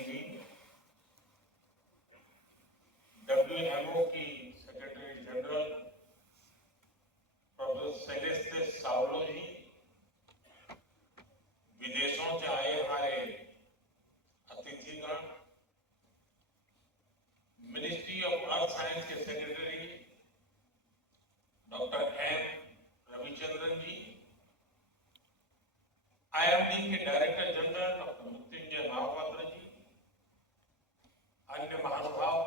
करेंगी। WMO की secretary general professor Celeste Saulo ji, विदेशों से आए हमारे अतिथिगण, मिनिस्ट्री ऑफ अर्थ साइंस के secretary doctor M Ravichandran ji, IMD के director general doctor Mrutyunjay Mohapatra ji, अन्य महानुभाव,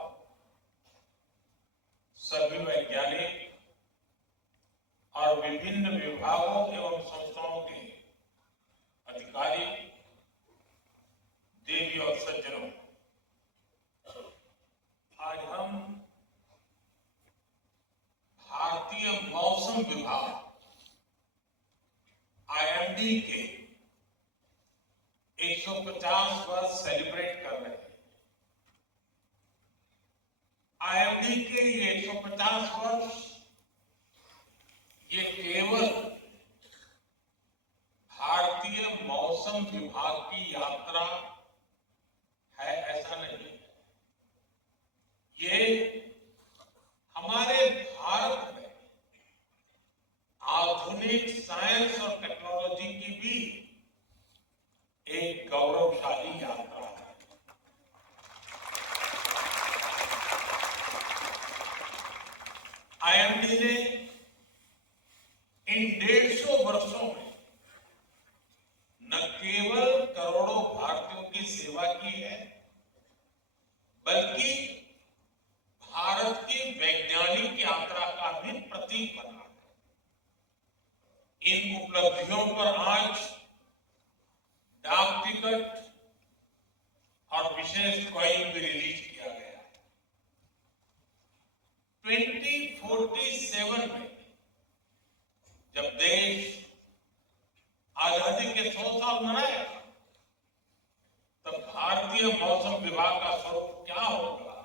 सभी वैज्ञानिक और विभिन्न विभागों एवं संस्थाओं के अधिकारी, देवी और सज्जनों, आज हम भारतीय मौसम विभाग IMD के 150 वर्ष सेलिब्रेट कर रहे हैं। IMD के ये 150 वर्ष ये केवल भारतीय मौसम विभाग की यात्रा है ऐसा नहीं, ये हमारे भारत में आधुनिक साइंस और टेक्नोलॉजी की भी एक गौरवशाली यात्रा है। IMD ने इन 150 वर्षों में न केवल करोड़ों भारतीयों की सेवा की है, बल्कि भारत की वैज्ञानिक यात्रा का भी प्रतीक बना है। इन उपलब्धियों पर आज डाक टिकट और विशेष कॉइन भी रिलीज किया गया है। 2047 में जब देश आजादी के 100 साल मनाएगा, तब भारतीय मौसम विभाग का स्वरूप क्या होगा,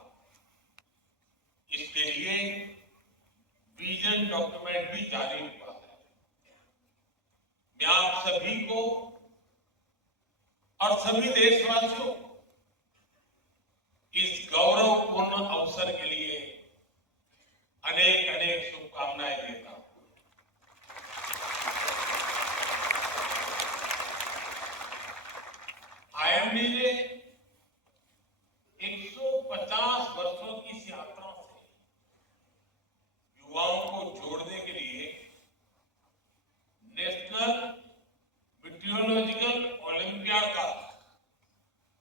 इसके लिए विजन डॉक्यूमेंट भी जारी हुआ है। मैं आप सभी को और सभी देशवासियों को इस गौरवपूर्ण अवसर के लिए अनेक अनेक शुभकामनाएं देता हूं। IMD ने 150 वर्षों की इस यात्रा से युवाओं को जोड़ने के लिए नेशनल मीटियोलॉजिकल ओलंपियाड का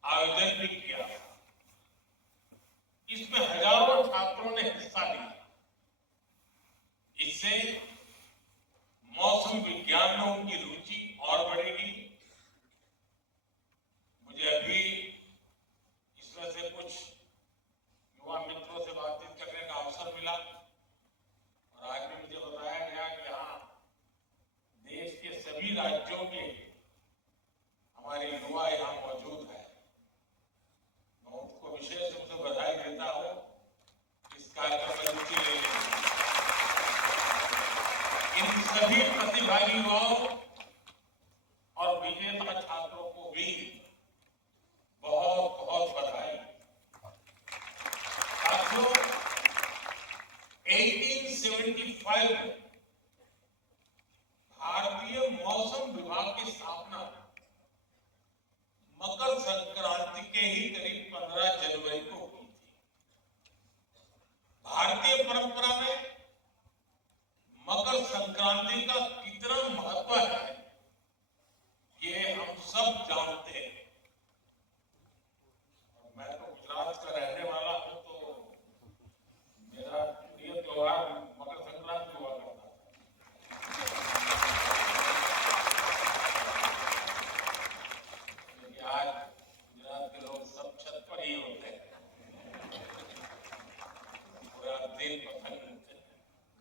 आयोजन भी किया। इसमें हजारों छात्रों ने हिस्सा लिया। इससे मौसम विज्ञान में उनकी रुचि और बढ़ेगी। मुझे अभी इसमें से कुछ युवा मित्रों से बातचीत करने का अवसर मिला और आज भी मुझे बताया गया कि यहाँ देश के सभी राज्यों के हमारे युवा यहाँ मौजूद है। मैं उनको विशेष रूप से बधाई देता हूँ इस कार्यक्रम में रुचि लेने के लिए। इन सभी प्रतिभागी युवाओं और विजेता छात्रों को भी बहुत बहुत बधाई। साथियों, 1875 में भारतीय मौसम विभाग की स्थापना मकर संक्रांति के ही करीब 15 जनवरी को की थी। भारतीय परंपरा में मकर संक्रांति का कितना महत्व है, ये हम सब जानते हैं। मैं तो गुजरात का रहने वाला हूं, तो मेरा प्रिय त्योहार मकर संक्रांति हुआ करता था। लेकिन आज गुजरात के लोग सब छत पर ही होते हैं, पूरा दिन पतंग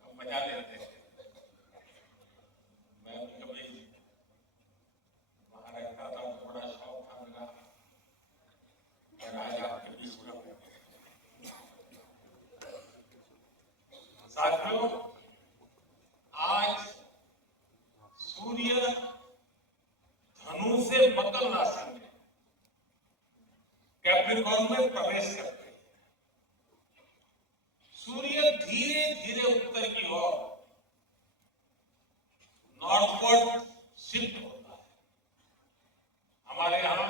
का मजा लेते हैं। मैं कभी वहां रहता था, थोड़ा शौक था मेरा, आज आपके बीच में हूं। साथियों, आज सूर्य धनु से मकर राशि में कैप्रिकॉर्न में प्रवेश करते हैं। सूर्य धीरे धीरे उत्तर की ओर नॉर्थवर्ड शिफ्ट होता है। हमारे यहां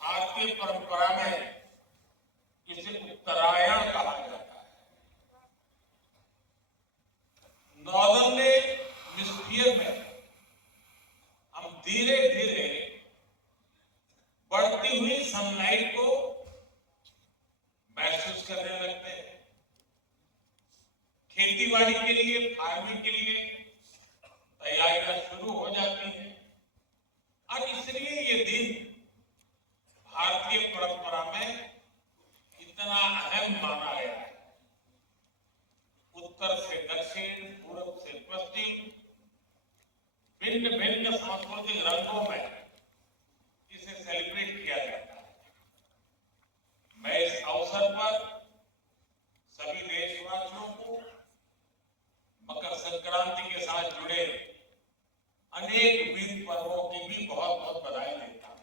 भारतीय परंपरा में इसे उत्तरायण कहा जाता है। नॉर्दर्न हेमिस्फीयर में हम धीरे धीरे बढ़ती हुई सनलाइट को महसूस करने लगते हैं। खेतीबाड़ी के लिए, फार्मिंग के लिए तैयारियां शुरू हो जाती हैं और इसलिए ये दिन भारतीय परंपरा में इतना अहम माना गया है। उत्तर से दक्षिण, पूर्व से पश्चिम, भिन्न भिन्न सांस्कृतिक रंगों में इसे सेलिब्रेट किया जाता है। मैं इस अवसर पर सभी देशवासियों को मकर संक्रांति के साथ जुड़े अनेक वीर पर्वों की भी बहुत बहुत बधाई देता हूं।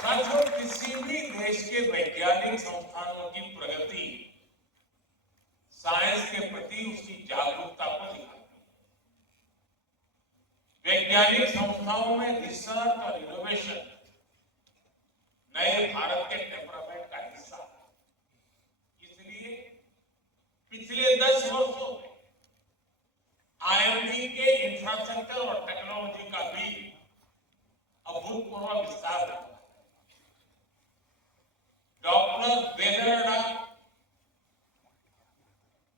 साथियों, किसी भी देश के वैज्ञानिक संस्थानों की प्रगति साइंस के प्रति उसकी जागरूकता को दिखाती है। वैज्ञानिक संस्थाओं में रिसर्च और इनोवेशन नए भारत के टेम्परामेंट का हिस्सा है। इसलिए पिछले 10 वर्षों में आईएमडी के इंफ्रास्ट्रक्चर और टेक्नोलॉजी का भी अभूतपूर्व विस्तार हुआ है। Doppler weather radar,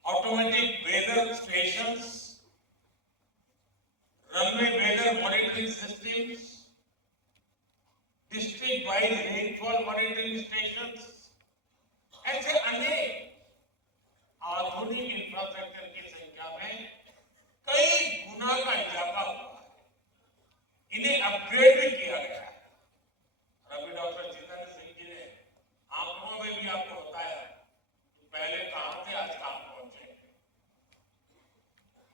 automatic weather stations, runway weather monitoring systems, district wise rainfall monitoring stations, ऐसे अनेक आधुनिक इंफ्रास्ट्रक्चर की संख्या में कई गुना का इजाफा हुआ है। इन्हें अपग्रेड भी किया गया है। अभी डॉक्टर जितेंद्र सिंह जी ने आंकड़ों में भी आपको बताया कि पहले कहां थे, आज कहां पहुंचे।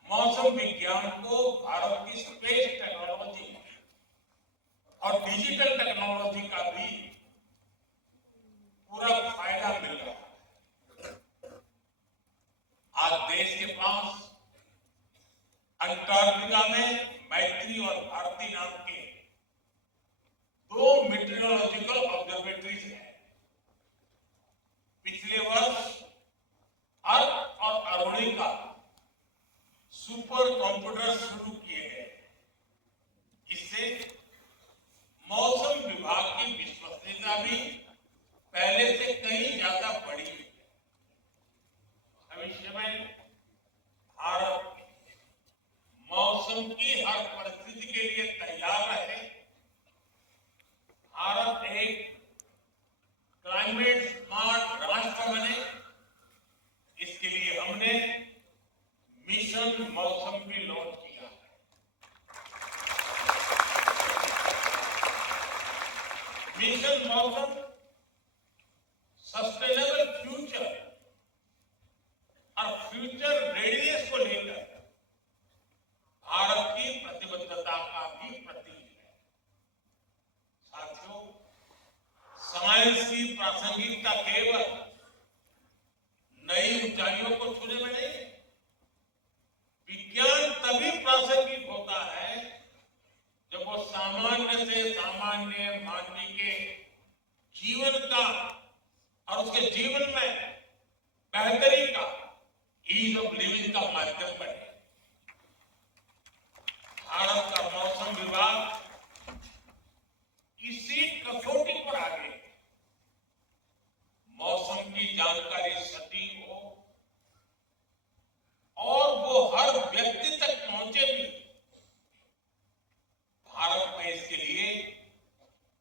मौसम विज्ञान को भारत की स्पेस टेक्नोलॉजी और डिजिटल टेक्नोलॉजी का भी पूरा फायदा मिल रहा है। आज देश के पास अंटार्कटिका में मैत्री और भारती नाम के 2 मीटरोलॉजिकल ऑब्जर्वेटरीज हैं। पिछले वर्ष अर्थ और अरुणिका सुपर कंप्यूटर शुरू किए गए। इससे मौसम विभाग की विश्वसनीयता भी पहले से कहीं ज्यादा बढ़ी है। भविष्य में भारत मौसम की हर परिस्थिति के लिए तैयार रहे। भारत एक क्लाइमेट स्मार्ट राष्ट्र बने, इसके लिए हमने मिशन मौसम भी लॉन्च किया है। मिशन मौसम सस्टेनेबल फ्यूचर और फ्यूचर रेडिनेस को लेकर भारत की प्रतिबद्धता का भी प्रतीक है। साथियों, साइंस की प्रासंगिकता केवल नई ऊंचाइयों को छूने में नहीं है। विज्ञान तभी प्रासंगिक होता है जब वो सामान्य से सामान्य मानवी के जीवन का और उसके जीवन में बेहतरी का, ईज ऑफ लिविंग का माध्यम बने। भारत का मौसम विभाग इसी कसौटी पर आगे मौसम की जानकारी सटीक हो और वो हर व्यक्ति तक पहुंचे भी। भारत में इसके लिए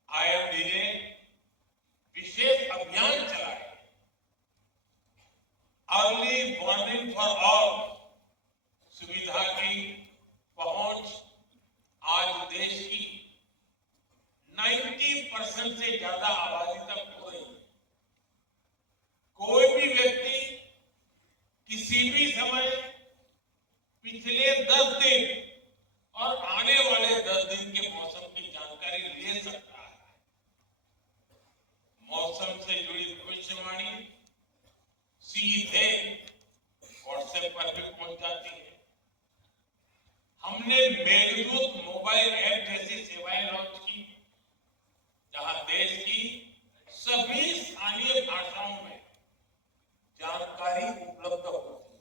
आईएमडी ने विशेष अभियान चलाया। अर्ली वार्निंग फॉर ऑल सुविधा की पहुंच आज देश की 90% से ज्यादा आबादी तक हो रही है। कोई भी व्यक्ति किसी भी समय पिछले 10 दिन और आने वाले 10 दिन के मौसम की जानकारी सीधे व्हाट्सएप पर भी पहुंच जाती है। हमने मेघदूत मोबाइल ऐप जैसी सेवाएं लॉन्च की, जहां देश की सभी स्थानीय भाषाओं में जानकारी उपलब्ध होती है।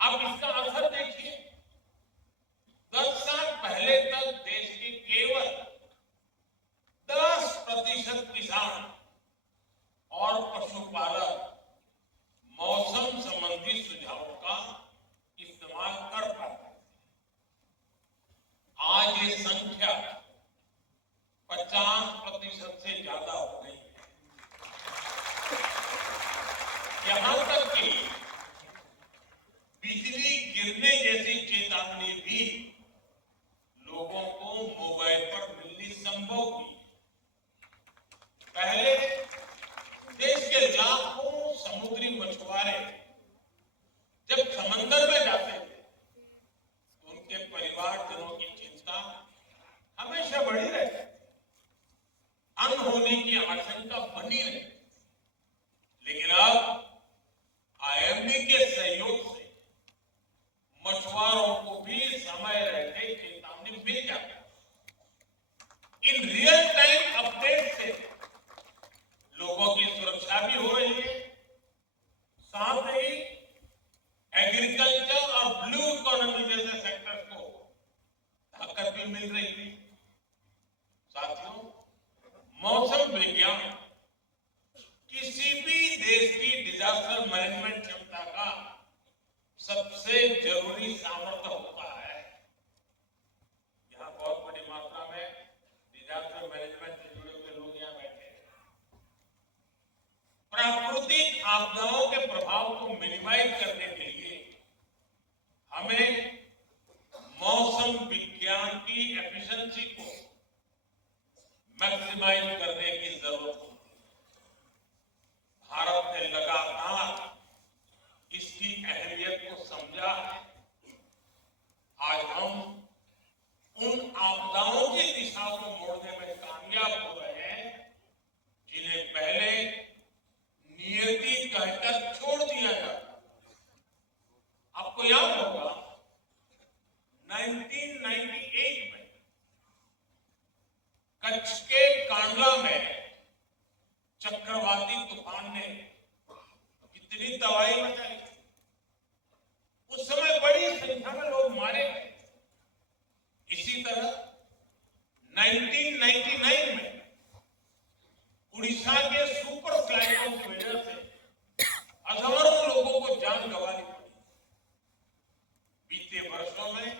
अब इसका असर देखिए, 10 साल पहले तक देश के केवल 10% किसान और पशुपालक मौसम संबंधी सुझावों का इस्तेमाल कर पाते थे। आज ये संख्या 50% से ज्यादा हो गई है। यहां तक कि बिजली गिरने जैसी चेतावनी भी लोगों को मोबाइल पर मिलनी संभव हुई। पहले देश के लाखों समुद्री मछुआरे जब समंदर में जाते थे तो उनके परिवारजनों की चिंता हमेशा बढ़ी रहती थी, अनहोनी की आशंका बनी रहती। लेकिन अब आईएमडी के सहयोग से मछुआरों को भी समय रहते चेतावनी मिल जाती है। इन रियल टाइम अपडेट से लोगों की सुरक्षा भी हो रही है, साथ ही एग्रीकल्चर और ब्लू इकोनॉमी जैसे सेक्टर्स को ताकत भी मिल रही है। साथियों, मौसम विज्ञान किसी भी देश की डिजास्टर मैनेजमेंट क्षमता का सबसे जरूरी सामर्थ्य होता है। यहां बहुत बड़ी मात्रा में डिजास्टर मैनेजमेंट से जुड़े हुए लोग यहां बैठे हैं। प्राकृतिक आपदाओं के प्रभाव को मिनिमाइज करने के लिए हमें मौसम विज्ञान की एफिशिएंसी को मैक्सिमाइज करने की जरूरत है। भारत ने लगातार इसकी अहमियत को समझा है। आज हम उन आपदाओं की दिशा को मोड़ने में कामयाब हो रहे हैं जिन्हें पहले नियति कहकर छोड़ दिया जाता। आपको याद होगा 1998 में कच्छ के कांडला में चक्रवाती तूफान ने कितनी तबाही मचाई। उस समय बड़ी संख्या में लोग मारे गए। इसी तरह 1999 में उड़ीसा के सुपर साइक्लोन की वजह से हजारों लोगों को जान गंवानी पड़ी। बीते वर्षों में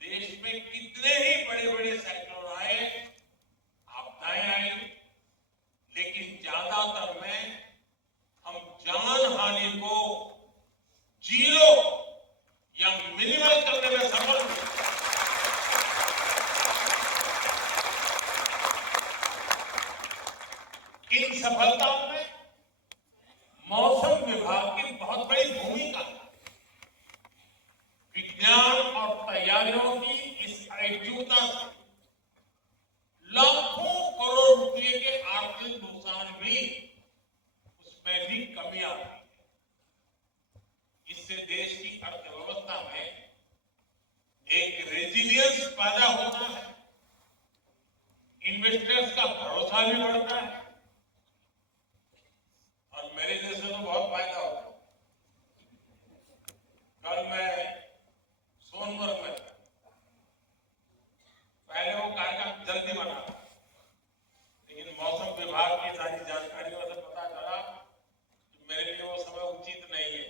देश में कितने ही बड़े बड़े साइक्लोन आए, आपदाएं आई, लेकिन ज्यादातर में हम जान हानि को जीरो या मिनिमल करने में सफल हुए। इन सफलताओं में मौसम विभाग की बहुत बड़ी भूमिका है। विज्ञान और तैयारियों की इस एकजुटता से लाखों करोड़ रुपए के आर्थिक नुकसान भी उसमें भी कमी आ रही है। इससे देश की अर्थव्यवस्था में एक रेजिलियंस पैदा होता है, इन्वेस्टर्स का भरोसा भी बढ़ता है और मेरे जैसे तो बहुत फायदा होता है। कल मैं सोनभद्र में, पहले वो कार्यक्रम जल्दी बना, लेकिन मौसम विभाग की सारी जानकारियों से पता चला कि मेरे लिए वो समय उचित नहीं है।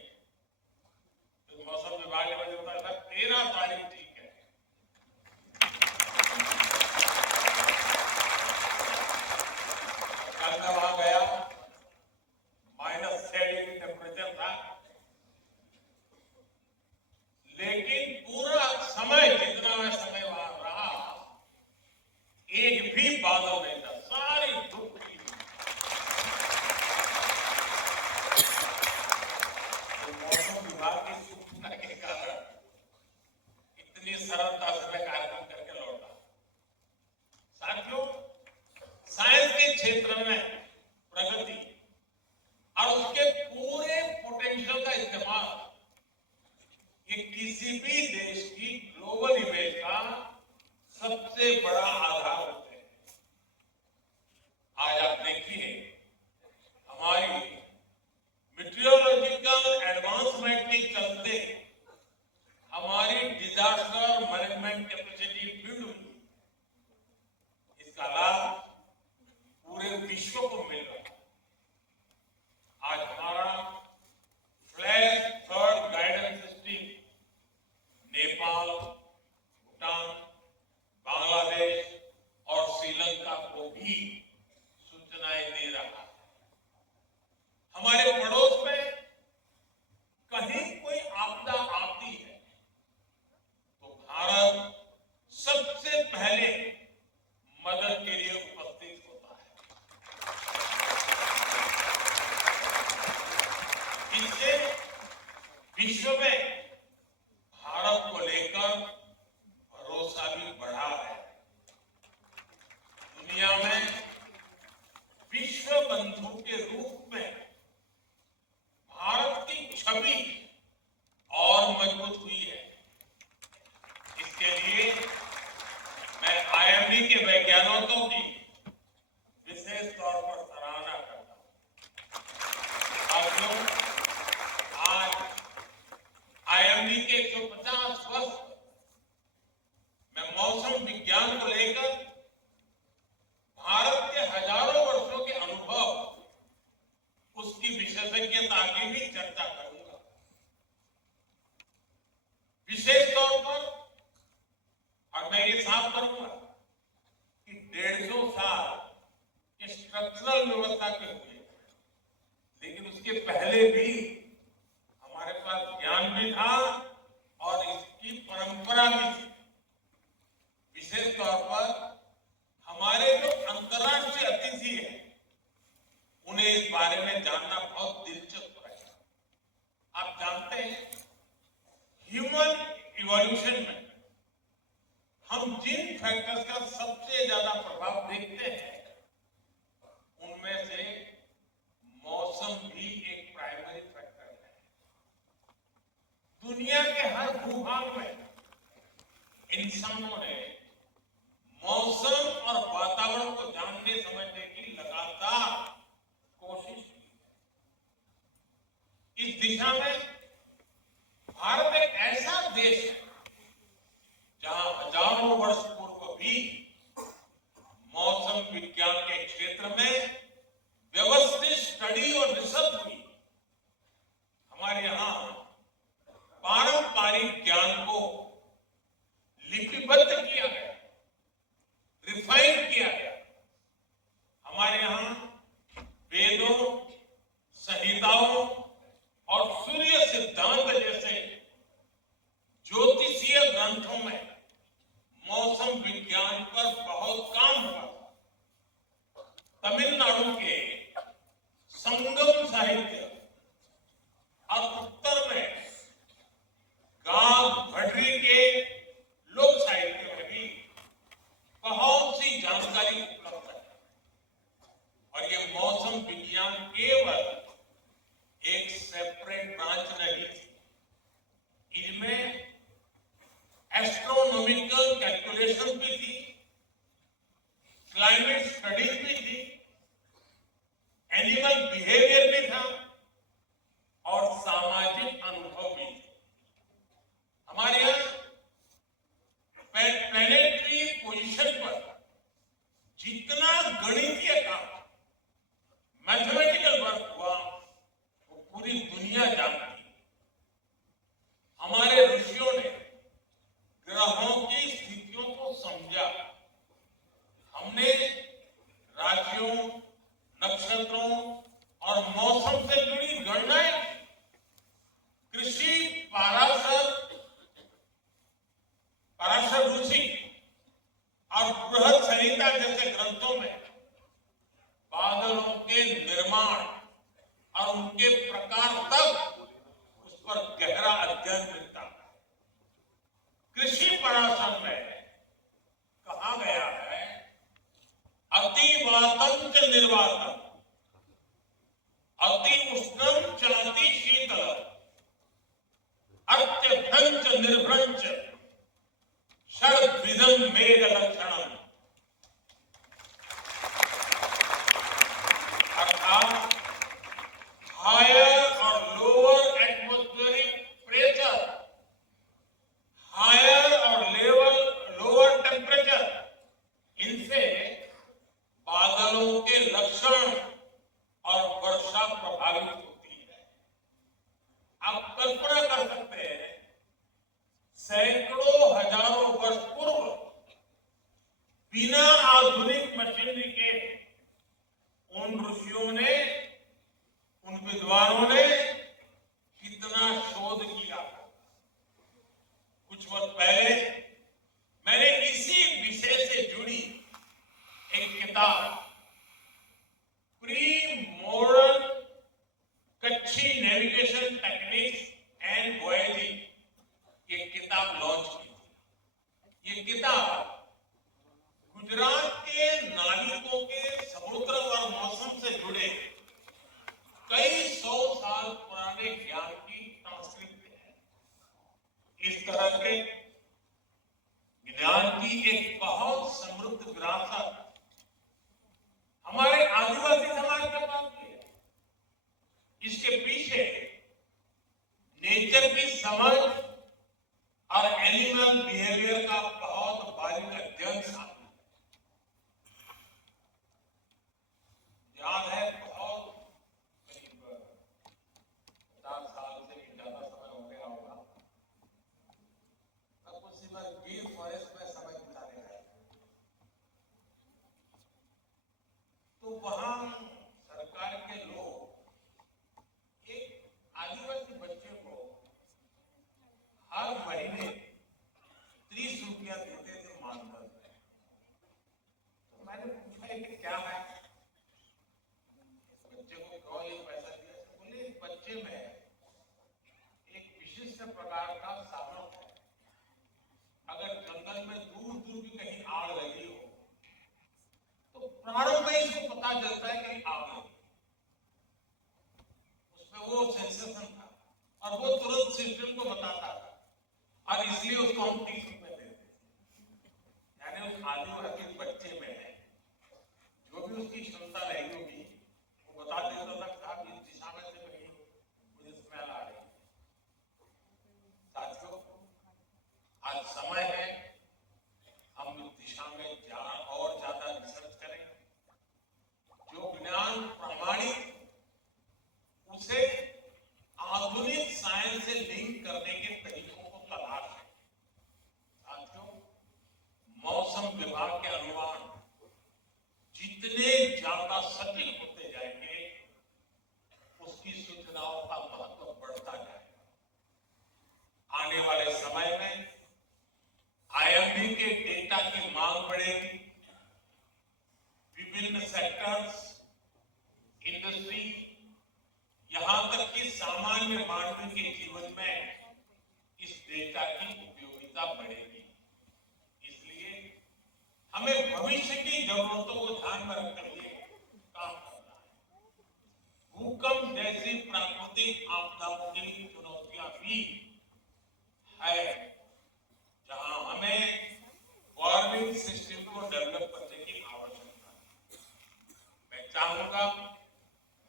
तो मौसम विभाग ने मुझे बताया था 13 तारीख ठीक है। कल मैं वहां गया, -6 डिग्री टेम्परेचर था, लेकिन पूरा समय जितना मैं समय वहां रहा, एक भी बादल नहीं था, सारी धूप थी। तो मौसम विभाग की सूचना के कारण इतनी सरलता से मैं कार्यक्रम करके लौटा। साथियों, साइंस के क्षेत्र में प्रगति और उसके सबसे बड़ा आधार होते हैं। आज आप देखिए हमारी मेट्रोलॉजिकल एडवांसमेंट के चलते हमारी डिजास्टर मैनेजमेंट कैपेसिटी बिल्ड हुई, इसका लाभ पूरे विश्व को मिल रहा है। आज हमारा flash flood guidance system Nepal, Bhutan, Bangladesh और श्रीलंका को भी सूचनाएं दे रहा है। हमारे पड़ोस में कहीं कोई आपदा आती है तो भारत सबसे पहले मदद के लिए उपस्थित होता है। इससे विश्व में भारत को लेकर भरोसा भी बढ़ा है। दुनिया में विश्व बंधु के रूप में भारत की छवि और मजबूत हुई है। इसके लिए मैं आईएमडी के वैज्ञानिकों की विशेष तौर पर सराहना करता हूं। आप लोग आज आईएमडी के 150 वर्ष में मौसम विज्ञान को लेकर भारत के हजारों वर्षों के अनुभव, उसकी विशेषज्ञता की भी चर्चा करूंगा। विशेष तौर पर और मैं ये साफ करूंगा कि 150 साल स्ट्रक्चरल व्यवस्था के हुए, लेकिन उसके पहले भी हमारे पास ज्ञान भी था और इसकी परंपरा भी थी। विशेष तौर पर हमारे जो अंतर्राष्ट्रीय अतिथि हैं, उन्हें इस बारे में जानना बहुत दिलचस्प है। आप जानते हैं ह्यूमन इवोल्यूशन में हम जिन फैक्टर्स का सबसे ज्यादा प्रभाव देखते हैं, उनमें से मौसम भी एक प्राइमरी फैक्टर है। दुनिया के हर भूभाग में इंसानों ने मौसम और वातावरण को जानने समझने की लगातार कोशिश की। इस दिशा में भारत एक ऐसा देश है जहां हजारों वर्ष पूर्व भी मौसम विज्ञान के क्षेत्र में व्यवस्थित स्टडी और रिसर्च हुई। हमारे यहां पारंपरिक ज्ञान को लिपिबद्ध किया गया, रिफाइन किया गया। हमारे यहां वेदों, संहिताओं और सूर्य सिद्धांत जैसे ज्योतिषीय ग्रंथों में मौसम विज्ञान पर बहुत काम हुआ। तमिलनाडु के संगम साहित्य और उत्तर में गांव भटरी के लोक साहित्य में भी बहुत सी जानकारी उपलब्ध है। और ये मौसम विज्ञान केवल एक सेपरेट ब्रांच नहीं, इनमें एस्ट्रोनॉमिकल कैलकुलेशन भी थी, क्लाइमेट स्टडीज भी थी, एनिमल बिहेवियर भी था और सामाजिक अनुभव भी थे। हमारे यहाँ प्लैनेटरी पोजीशन पर जितना गणितीय काम, मैथमेटिकल वर्क हुआ, वो पूरी दुनिया जानती है। हमारे ऋषियों ने ग्रहों की स्थितियों को समझा। हमने राशियों, नक्षत्रों और मौसम से जुड़ी गणनाएं की। कृषि पराशर ऋषि और बृहद संहिता जैसे ग्रंथों में बादलों के निर्माण और उनके प्रकार तक उस पर गहरा अध्ययन मिलता है। कृषि पराशर में कहा गया है, अतिवातम च निर्वातम, अति उष्णम च अति शीतलम, अत्यभ्यंच निर्भ्रंच षड्विधम मेघ लक्षण। बिना आधुनिक मशीनरी के उन ऋषियों ने, उन विद्वानों ने कितना शोध किया। कुछ वर्ष पहले मैंने इसी विषय से जुड़ी एक किताब pre modern Kutchi navigation techniques and voyaging, ये किताब लॉन्च की। ये किताब गुजरात के नाविकों के समुद्र और मौसम से जुड़े कई 100 साल पुराने ज्ञान की ट्रांसक्रिप्ट है। इस तरह के ज्ञान की एक बहुत समृद्ध विरासत हमारे आदिवासी समाज के पास भी है। इसके पीछे नेचर की समझ और एनिमल बिहेवियर का बहुत बारीक अध्ययन शामिल है। याद है, बहुत करीब 50 साल से भी ज्यादा समय हो गया होगा, तब उसी बार गिर फॉरेस्ट में समय बिताने गए, तो वहां सरकार के लोग एक आदिवासी बच्चे को हर महीने 30 रुपया देते थे मानकर। तो मैंने पूछा कि क्या है, बच्चे को क्यों ये पैसा दिया? बोले इस बच्चे में एक विशिष्ट प्रकार का सामर्थ्य है। अगर जंगल में दूर दूर भी कहीं आग लगी हो तो प्रारंभ में इसको पता चलता है कि आग लगी। उसमें वो सेंसेशन था और वो तुरंत सिस्टम को बताता था, और इसलिए उसको हम 30 रुपए देते। यानी उस आदिवासी बच्चे में जो भी उसकी क्षमता रही होगी, वो बता देता था साहब इस दिशा में से कहीं मुझे स्मेल आ रही है। साथियों, आज समय है हम इस दिशा में और ज्यादा रिसर्च करें। जो ज्ञान प्रामाणिक, उसे आधुनिक साइंस से लिंक करने के तरीकों को तलाश है। साथियों, मौसम विभाग के अनुमान जितने ज्यादा सटीक होते जाएंगे, उसकी सूचनाओं का महत्व बढ़ता जाएगा। आने वाले समय में आईएमडी के डेटा की मांग बढ़ेगी। विभिन्न सेक्टर्स, इंडस्ट्री, यहां तक कि सामान्य मानव के जीवन में इस डेटा की उपयोगिता बढ़ेगी। इसलिए हमें भविष्य की जरूरतों को ध्यान में रखते हुए काम करना है। भूकंप जैसी प्राकृतिक आपदाओं की चुनौतियां भी है, जहां हमें वार्निंग सिस्टम को डेवलप करने की आवश्यकता है। मैं चाहूंगा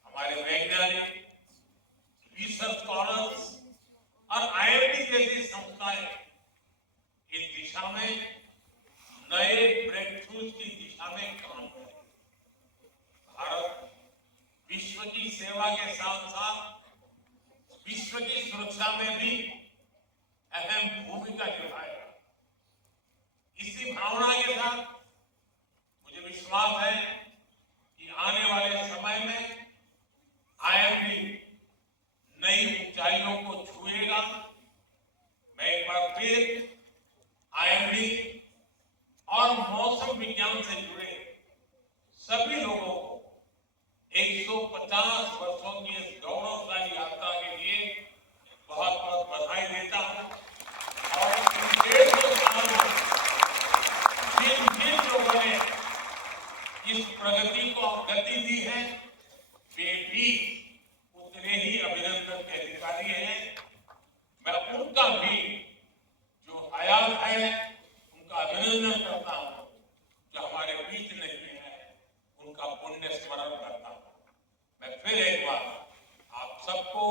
हमारे वैज्ञानिक, रिसर्च स्कॉलर्स और आईआईटी जैसी संस्थाएं इस दिशा में नए ब्रेक थ्रूज की दिशा में काम करें। भारत विश्व की सेवा के साथ साथ विश्व की सुरक्षा में भी अहम भूमिका निभाएगा। इसी भावना के साथ मुझे विश्वास है कि आने वाले समय में आईएमडी नई ऊंचाइयों को छुएगा। मैं एक बार फिर आईएमडी और मौसम विज्ञान से जुड़े सभी लोगों को 150 वर्षों की इस गौरवशाली यात्रा के लिए बहुत बहुत बधाई देता हूं। और इन 150 साल में जिन लोगों ने इस प्रगति को गति दी है, वे भी उतने ही अभिनंदन के अधिकारी हैं। मैं उनका भी जो हयात है उनका अभिनंदन करता हूं, जो हमारे बीच नहीं है उनका पुण्य स्मरण करता हूं। मैं फिर एक बार आप सबको